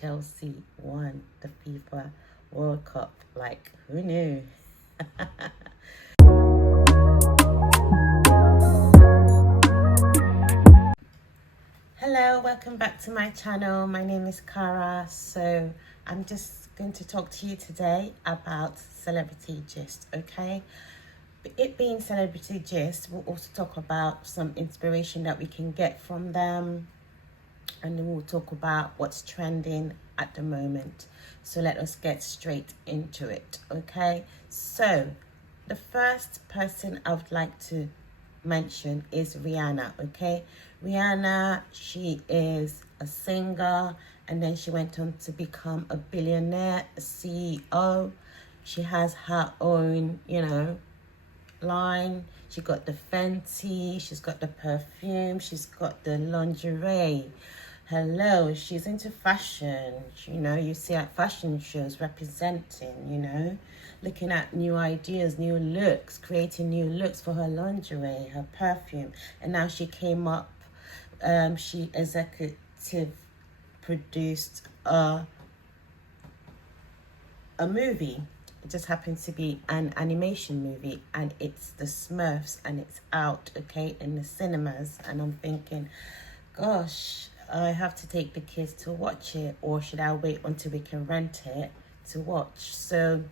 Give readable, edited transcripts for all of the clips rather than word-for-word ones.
Chelsea won the FIFA World Cup. Like, who knew? Hello, welcome back to my channel. My name is Cara. So I'm just going to talk to you today about celebrity gist, okay? It being celebrity gist, we'll also talk about some inspiration that we can get from them, and then we'll talk about what's trending at the moment. So let us get straight into it, okay? So the first person I would like to mention is Rihanna, okay? Rihanna, she is a singer, and then she went on to become a billionaire, a CEO. She has her own, line. She got the Fenty, she's got the perfume, she's got the lingerie. Hello, she's into fashion. You see at fashion shows representing, looking at new ideas, new looks, creating new looks for her lingerie, her perfume. And now she came up, she executive produced a movie. It just happens to be an animation movie, and it's the Smurfs, and it's out, okay, in the cinemas. And I'm thinking, gosh, I have to take the kids to watch it, or should I wait until we can rent it to watch? So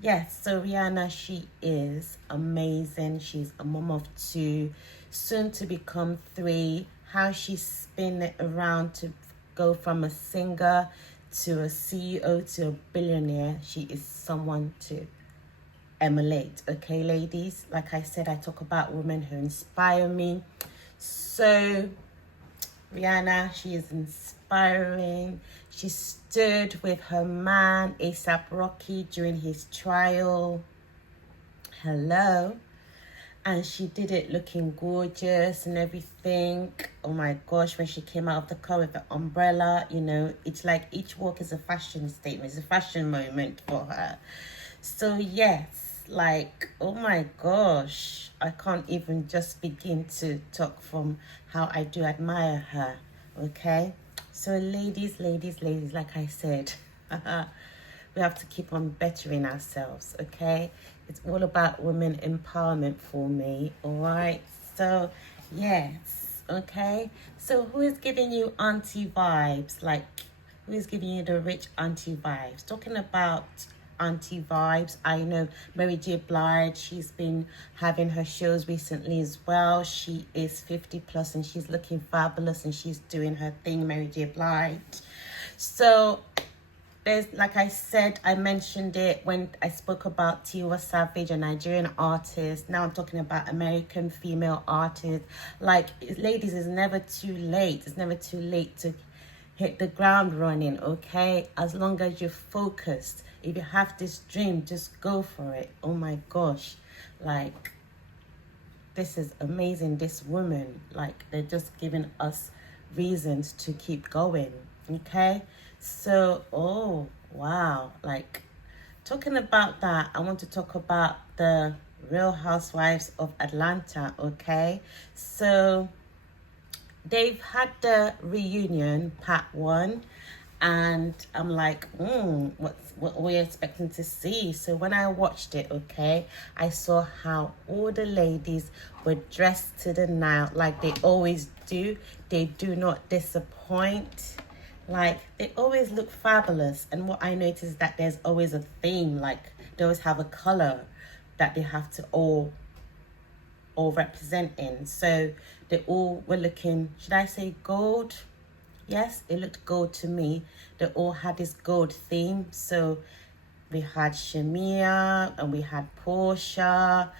yes, so Rihanna, she is amazing. She's a mom of 2, soon to become 3. How she's spin it around to go from a singer to a CEO to a billionaire, she is someone to emulate, okay, ladies? Like I said, I talk about women who inspire me. So Rihanna, she is inspiring. She stood with her man A$AP Rocky during his trial. Hello. And she did it looking gorgeous and everything. Oh my gosh, when she came out of the car with the umbrella, it's like each walk is a fashion statement. It's a fashion moment for her. So yes, like, oh my gosh, I can't even just begin to talk from how I do admire her, okay? So ladies, like I said, we have to keep on bettering ourselves, okay? It's all about women empowerment for me, all right? So, yes, okay? So who is giving you auntie vibes? Like, who is giving you the rich auntie vibes? Talking about auntie vibes, I know Mary J. Blige, she's been having her shows recently as well. She is 50 plus and she's looking fabulous and she's doing her thing, Mary J. Blige. So there's, like I said, I mentioned it when I spoke about Tiwa Savage, a Nigerian artist. Now I'm talking about American female artists. Like, ladies, it's never too late. It's never too late to hit the ground running, okay? As long as you're focused. If you have this dream, just go for it. Oh my gosh. Like, this is amazing. This woman, like, they're just giving us reasons to keep going, okay? So, oh, wow. Like, talking about that, I want to talk about the Real Housewives of Atlanta, okay? So they've had the reunion, part 1, and I'm like, what are we expecting to see? So when I watched it, okay, I saw how all the ladies were dressed to the nines, like they always do. They do not disappoint. Like, they always look fabulous. And what I noticed is that there's always a theme. Like, they always have a color that they have to all represent in. So they all were looking, should I say gold? Yes, it looked gold to me. They all had this gold theme. So we had Shamia, and we had Portia,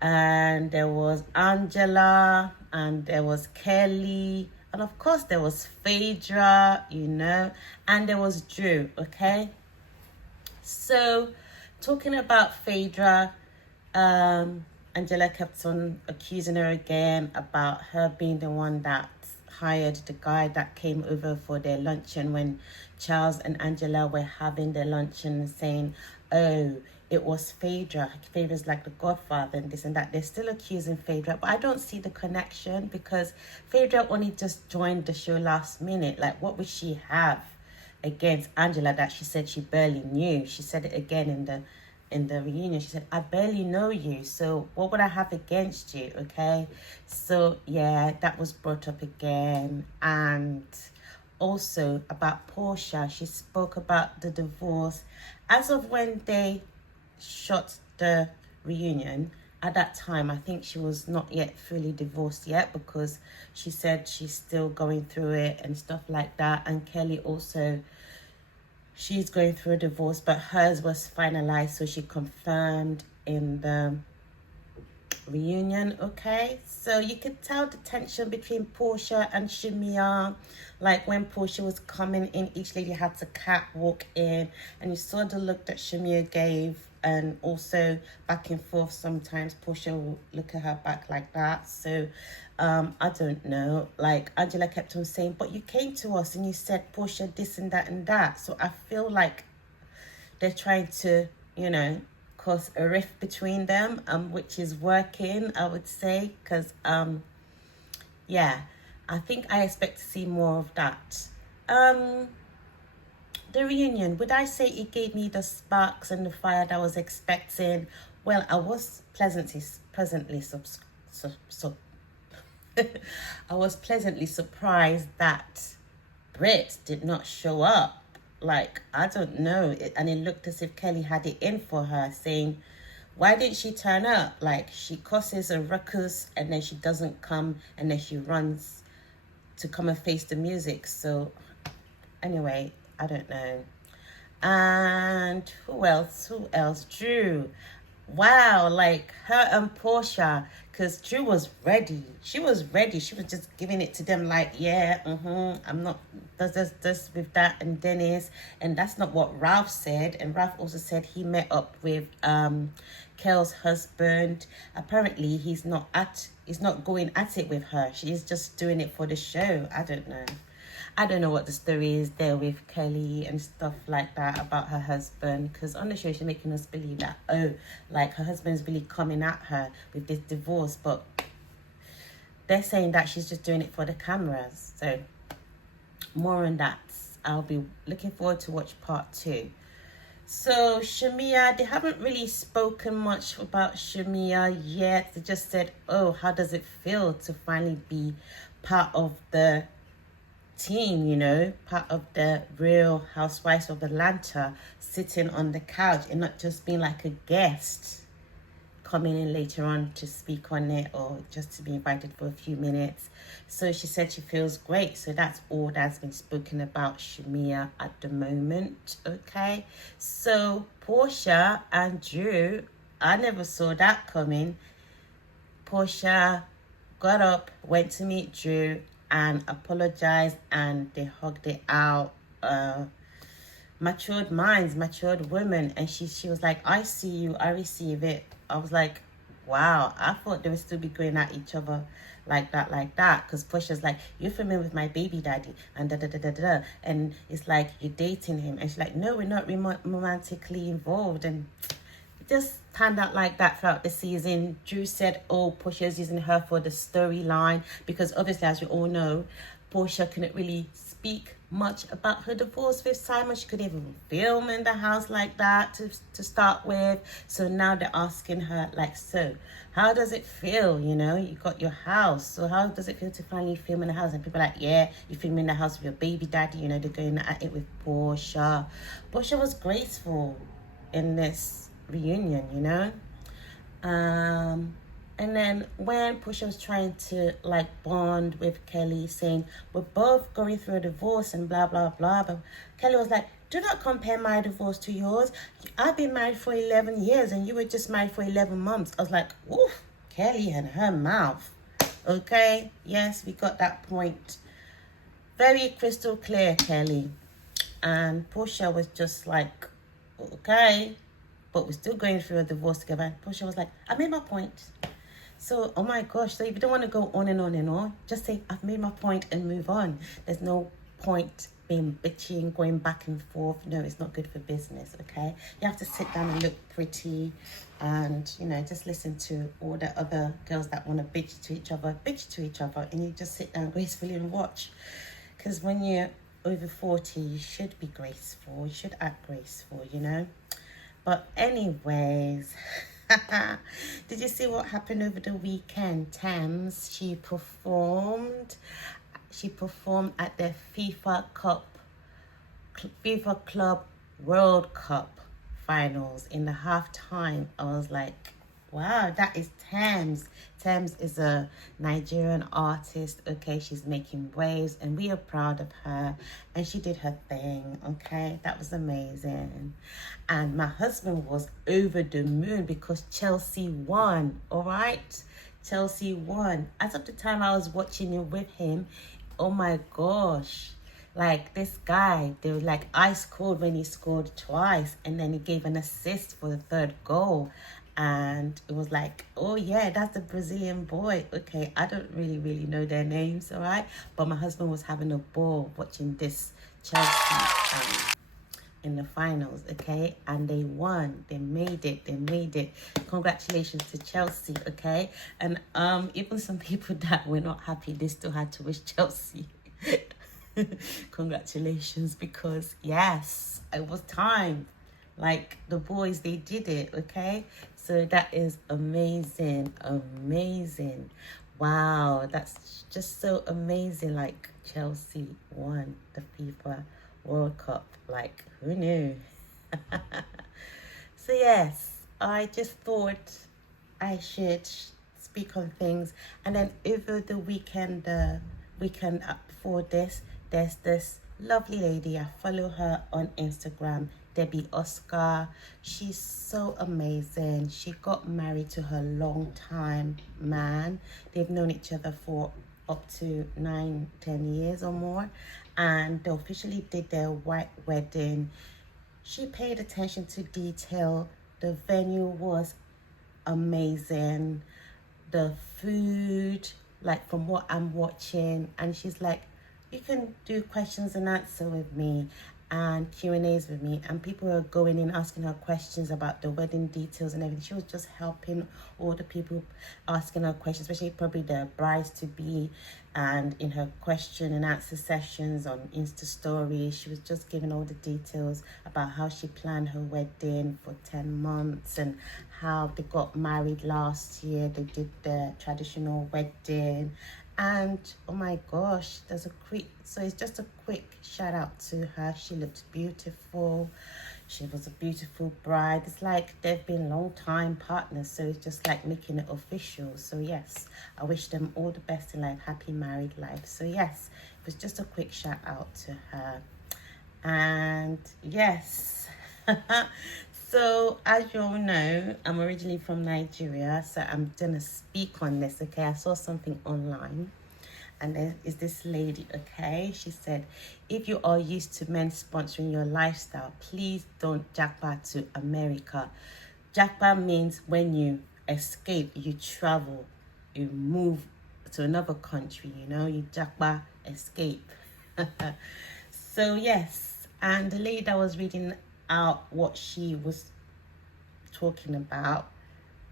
and there was Angela, and there was Kelly, and of course there was Phaedra, and there was Drew, okay? So talking about Phaedra, Angela kept on accusing her again about her being the one that hired the guy that came over for their luncheon when Charles and Angela were having their luncheon, saying, oh, it was Phaedra. Phaedra's like the godfather and this and that. They're still accusing Phaedra, but I don't see the connection because Phaedra only just joined the show last minute. Like, what would she have against Angela that she said she barely knew. She said it again in the reunion. She said, I barely know you, so what would I have against you? Okay, so yeah, that was brought up again. And also about Portia, she spoke about the divorce as of when they shot the reunion. At that time, I think she was not yet fully divorced yet, because she said she's still going through it and stuff like that. And Kelly also, she's going through a divorce, but hers was finalized, so she confirmed in the reunion. Okay, so you could tell the tension between Portia and Shamia. Like when Portia was coming in, each lady had to catwalk in, and you saw the look that Shamia gave. And also back and forth, sometimes Portia will look at her back like that. So I don't know, like Angela kept on saying, but you came to us and you said Portia this and that and that. So I feel like they're trying to, you know, cause a rift between them, which is working, I would say, because yeah, I think I expect to see more of that. The reunion, would I say it gave me the sparks and the fire that I was expecting? Well, I was pleasantly I was pleasantly surprised that Britt did not show up. Like, I don't know, and it looked as if Kelly had it in for her, saying, why didn't she turn up? Like, she causes a ruckus and then she doesn't come, and then she runs to come and face the music. So anyway, I don't know. And who else? Drew. Wow, like her and Portia, because Drew was ready. She was ready. She was just giving it to them like, yeah, I'm not, this with that and Dennis. And that's not what Ralph said. And Ralph also said he met up with Kel's husband. Apparently he's not going at it with her. She's just doing it for the show. I don't know what the story is there with Kelly and stuff like that about her husband, because on the show she's making us believe that, oh, like her husband's really coming at her with this divorce, but they're saying that she's just doing it for the cameras. So more on that. I'll be looking forward to watch part 2. So Shamia, they haven't really spoken much about Shamia yet. They just said, oh, how does it feel to finally be part of the team, you know, part of the Real Housewives of Atlanta, sitting on the couch and not just being like a guest coming in later on to speak on it or just to be invited for a few minutes. So she said she feels great. So that's all that's been spoken about Shamia at the moment. Okay, so Portia and Drew, I never saw that coming. Portia got up, went to meet Drew and apologized, and they hugged it out. Matured minds, matured women. And she was like, I see you, I receive it. I was like, wow, I thought they would still be going at each other like that. Because Portia's like, you're filming with my baby daddy, and da. And it's like, you're dating him. And she's like, no, we're not romantically involved. And it just panned out like that throughout the season. Drew said, oh, Portia's using her for the storyline, because obviously, as you all know, Portia couldn't really speak much about her divorce with Simon. She couldn't even film in the house like that to start with. So now they're asking her, like, so how does it feel? You know, you got your house. So how does it feel to finally film in the house? And people are like, yeah, you film in the house with your baby daddy. You know, they're going at it with Portia. Portia was graceful in this reunion, you know. And then when Portia was trying to like bond with Kelly, saying we're both going through a divorce and blah blah blah, but Kelly was like, do not compare my divorce to yours. I've been married for 11 years and you were just married for 11 months. I was like, oof, Kelly and her mouth. Okay, yes, we got that point very crystal clear, Kelly. And Portia was just like, okay, but we're still going through a divorce together. And Portia was like, I made my point. So, oh my gosh, so if you don't want to go on and on and on, just say, I've made my point and move on. There's no point being bitching, going back and forth. No, it's not good for business, okay? You have to sit down and look pretty and, you know, just listen to all the other girls that want to bitch to each other, and you just sit down gracefully and watch. Because when you're over 40, you should be graceful. You should act graceful, you know. But anyways, did you see what happened over the weekend? Thames, she performed. She performed at the FIFA Club World Cup finals. In the halftime, I was like, wow, that is Thames. Thames is a Nigerian artist, okay? She's making waves, and we are proud of her. And she did her thing, okay? That was amazing. And my husband was over the moon because Chelsea won, all right? Chelsea won. As of the time I was watching it with him, oh my gosh. Like, this guy, they were like ice cold when he scored twice, and then he gave an assist for the third goal. And it was like, oh yeah, that's the Brazilian boy. Okay, I don't really know their names, all right? But my husband was having a ball watching this Chelsea in the finals, okay? And they won. They made it. Congratulations to Chelsea, okay? And even some people that were not happy, they still had to wish Chelsea congratulations, because yes, it was time. Like, the boys, they did it, okay? So that is amazing. Wow, that's just so amazing. Like, Chelsea won the FIFA World Cup. Like, who knew? So yes, I just thought I should speak on things. And then over the weekend, before this, there's this lovely lady. I follow her on Instagram, Debbie Oscar. She's so amazing. She got married to her long-time man. They've known each other for up to 9-10 years or more, and they officially did their white wedding. She paid attention to detail. The venue was amazing. The food, like, from what I'm watching, and she's like, you can do questions and answer with me and Q&As with me, and people are going in asking her questions about the wedding details and everything. She was just helping all the people asking her questions, especially probably the brides to be, and in her question and answer sessions on Insta stories, she was just giving all the details about how she planned her wedding for 10 months and how they got married last year. They did the traditional wedding. And oh my gosh, it's just a quick shout out to her. She looked beautiful. She was a beautiful bride. It's like they've been long time partners, so it's just like making it official. So yes, I wish them all the best in life, happy married life. So yes, it was just a quick shout out to her. And yes, so as you all know, I'm originally from Nigeria, so I'm gonna speak on this, okay? I saw something online, and there is this lady, okay? She said, if you are used to men sponsoring your lifestyle, please don't jackpot to America. Jackpot means when you escape, you travel, you move to another country, you know, you jackpot, escape. So yes, and the lady that was reading out what she was talking about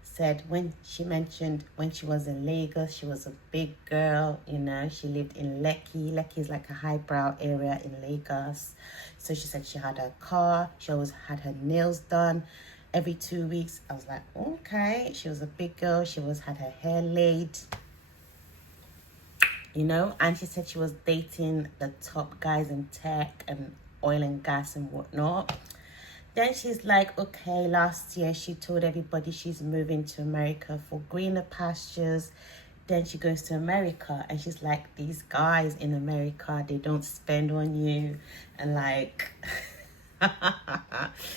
said, when she mentioned when she was in Lagos, she was a big girl, you know, she lived in Lekki. Lekki is like a highbrow area in Lagos. So she said she had her car, she always had her nails done every 2 weeks. I was like, okay. She was a big girl, she always had her hair laid, you know. And she said she was dating the top guys in tech and oil and gas and whatnot. Then she's like, okay, last year she told everybody she's moving to America for greener pastures. Then she goes to America and she's like, these guys in America, they don't spend on you. And like,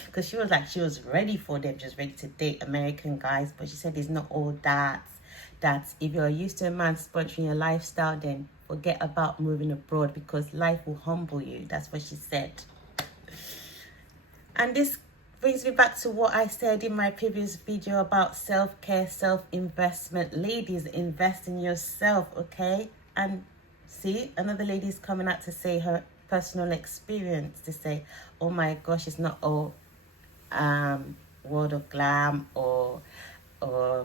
because she was like, she was ready for them, just ready to date American guys. But she said it's not all that. That if you're used to a man sponsoring your lifestyle, then forget about moving abroad, because life will humble you. That's what she said. And this brings me back to what I said in my previous video about self-care, self-investment. Ladies, invest in yourself, okay? And see, another lady's coming out to say her personal experience, to say, oh my gosh, it's not all world of glam or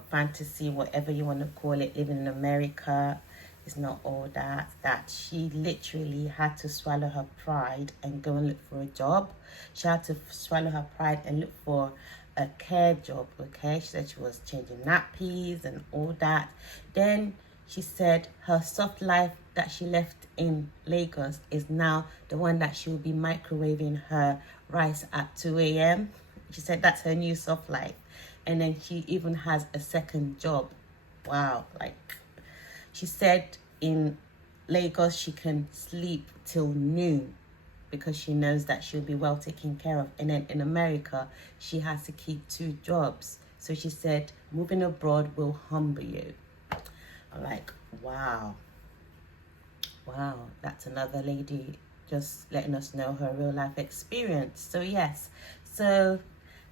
fantasy, whatever you want to call it, living in America. it's not all that. That she literally had to swallow her pride and go and look for a job. She had to swallow her pride and look for a care job, okay? She said she was changing nappies and all that. Then she said her soft life that she left in Lagos is now the one that she will be microwaving her rice at 2 a.m. She said that's her new soft life. And then she even has a second job. Wow. Like, she said in Lagos she can sleep till noon because she knows that she'll be well taken care of. And then in America, she has to keep 2 jobs. So she said, moving abroad will humble you. I'm like, wow. Wow, that's another lady just letting us know her real life experience. So yes, so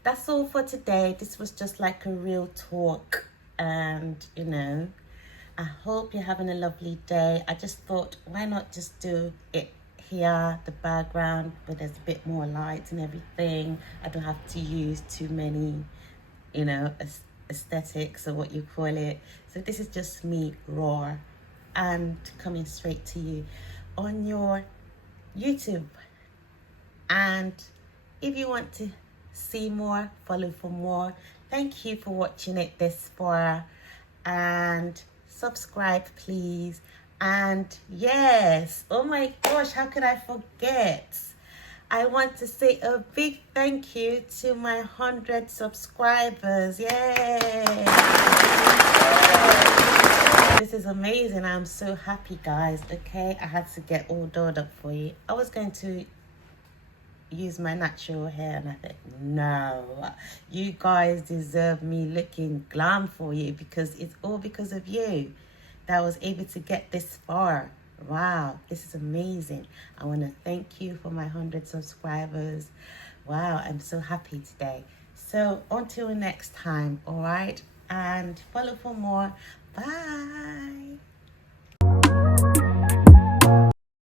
that's all for today. This was just like a real talk. And, you know, I hope you're having a lovely day. I just thought, why not just do it here, the background, where there's a bit more lights and everything. I don't have to use too many, you know, aesthetics or what you call it. So this is just me raw and coming straight to you on your YouTube. And if you want to see more, follow for more. Thank you for watching it this far, and subscribe please. And yes, oh my gosh, how could I forget? I want to say a big thank you to my 100 subscribers. Yay! This is amazing. I'm so happy, guys. Okay, I had to get all dolled up for you. I was going to use my natural hair, and I thought, no, you guys deserve me looking glam for you, because it's all because of you that I was able to get this far. Wow, this is amazing. I want to thank you for my 100 subscribers. Wow, I'm so happy today. So until next time, all right, and follow for more. Bye.